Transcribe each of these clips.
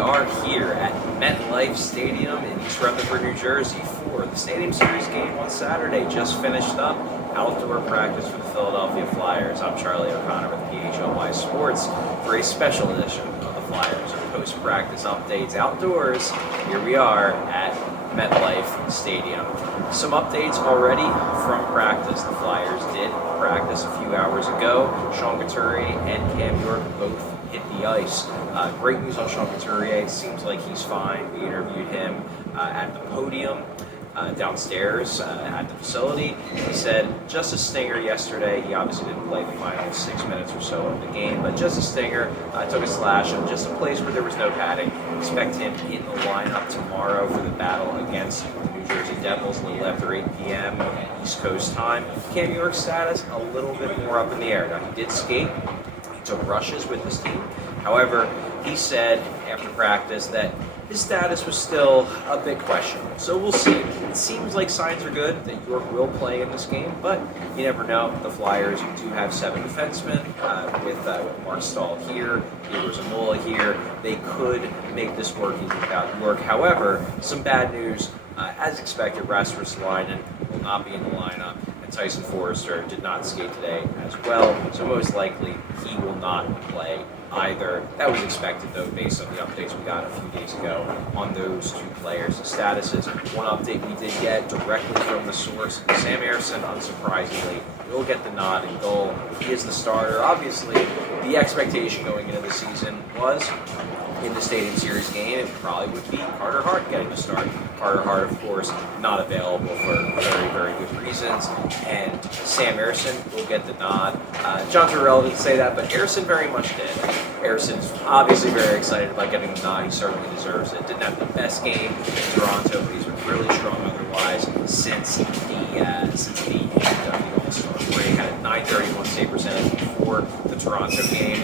are here at MetLife Stadium in East Rutherford, New Jersey for the Stadium Series game on Saturday. Just finished up outdoor practice for the Philadelphia Flyers. I'm Charlie O'Connor with PHLY Sports for a special edition of the Flyers post-practice updates outdoors. Here we are at MetLife Stadium. Some updates already from practice. The Flyers did practice a few hours ago. Couturier and Cam York both hit the ice. Great news on Couturier. It seems like he's fine. We interviewed him at the podium downstairs at the facility. He said just a stinger yesterday. He obviously didn't play the final 6 minutes or so of the game, but just a stinger. Took a slash and just a place where there was no padding. Expect him in the lineup tomorrow for the battle against the New Jersey Devils a little after 8 p.m. East Coast time. Cam York's status a little bit more up in the air. Now, he did skate. He took rushes with his team. However, he said after practice that his status was still a bit questionable. So we'll see. It seems like signs are good that York will play in this game, but you never know. The Flyers do have 7 defensemen with Mark Stahl here, Igor Zamula here. They could make this work even without York. However, some bad news. As expected, Rasmus Linen will not be in the lineup. Tyson Forrester did not skate today as well, so most likely he will not play either. That was expected, though, based on the updates we got a few days ago on those two players' statuses. One update we did get directly from the source, Sam Ersson, unsurprisingly, will get the nod in goal. He is the starter. Obviously, the expectation going into the season was in the Stadium Series game, it probably would be Carter Hart getting the start. Carter Hart, of course, not available for very, very good reasons, and Sam Ersson will get the nod. John Tortorella didn't say that, but Ersson very much did. Erson's obviously very excited about getting the nod. He certainly deserves it. Didn't have the best game in Toronto, but he's been really strong otherwise since the end of the All-Star break. Had a .931 save percentage before the Toronto game.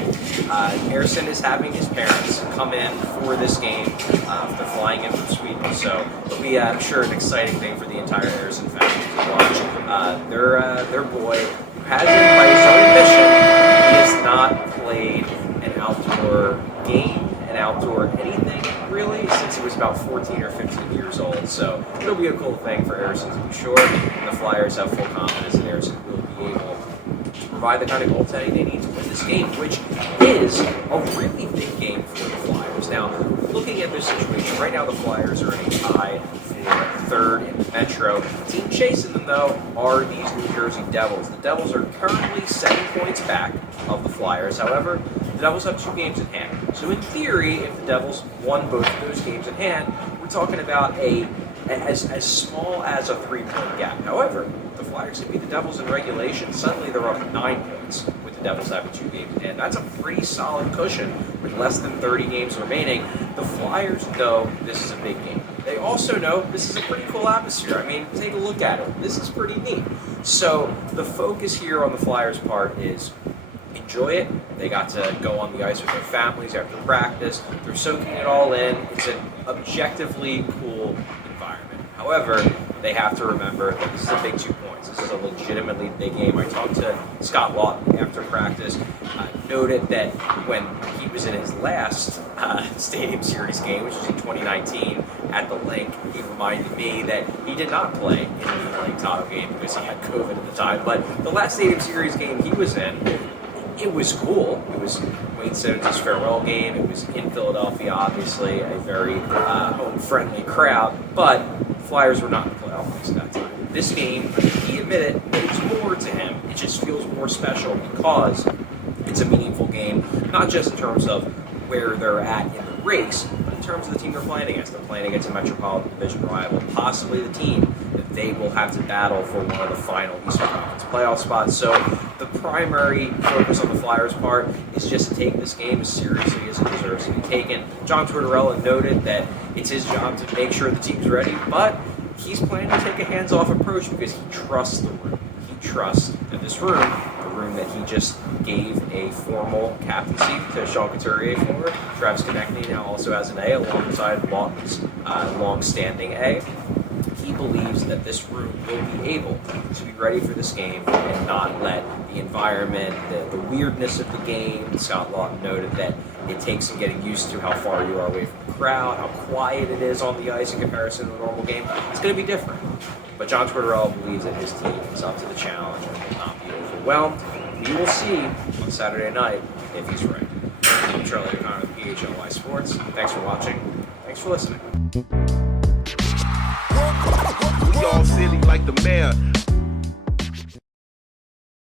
Ersson is having his parents come in for this game. They're flying in from Sweden, so it'll be, I'm sure, an exciting thing for the entire Ersson family to watch. Their boy, who has been by his own admission, he has not played an outdoor game, an outdoor anything, really, since he was about 14 or 15 years old. So it'll be a cool thing for Ersson to be sure. And the Flyers have full confidence that Ersson will be able to provide the kind of goaltending they need to win this game, which is a really big game for the Flyers. Now, looking at this situation, right now the Flyers are in a tie for third in the Metro. The team chasing them, though, are these New Jersey Devils. The Devils are currently 7 points back of the Flyers. However, the Devils have 2 games in hand. So in theory, if the Devils won both of those games in hand, we're talking about as small as a 3-point gap. However, the Flyers can beat the Devils in regulation. Suddenly they're up 9 points with the Devils having 2 games in hand. That's a pretty solid cushion with less than 30 games remaining. The Flyers know this is a big game. They also know this is a pretty cool atmosphere. I mean, take a look at it. This is pretty neat. So the focus here on the Flyers' part is enjoy it. They got to go on the ice with their families after practice. They're soaking it all in. It's an objectively cool environment. However, they have to remember that this is a big 2 points. This is a legitimately big game. I talked to Scott Lawton after practice, noted that when he was in his last Stadium Series game, which was in 2019, at the rink, he reminded me that he did not play in the Lake Tahoe game because he had COVID at the time. But the last Stadium Series game he was in, it was cool. It was Wayne Simmons' farewell game. It was in Philadelphia, obviously, a very home-friendly crowd. But Flyers were not in the playoffs at that time. This game, he admitted, means more to him. It just feels more special because it's a meaningful game, not just in terms of where they're at in the race, but in terms of the team they're playing against. They're playing against a Metropolitan Division rival, possibly the team that they will have to battle for one of the final Eastern Conference playoff spots. So the primary focus on the Flyers' part is just to take this game as seriously as it deserves to be taken. John Tortorella noted that it's his job to make sure the team's ready, but he's planning to take a hands-off approach because he trusts the room. He trusts that this room, the room that he just gave a formal captaincy to Couturier for, Travis Konechny now also has an A alongside Lawton's long-standing A. He believes that this room will be able to be ready for this game and not let the environment, the weirdness of the game. Scott Lawton noted that It takes some getting used to how far you are away from the crowd, how quiet it is on the ice in comparison to a normal game. It's going to be different. But John Tortorella believes that his team is up to the challenge and will not be overwhelmed. We will see on Saturday night if he's right. I'm Charlie O'Connor with PHLY Sports. Thanks for watching. Thanks for listening. We all silly like the mayor.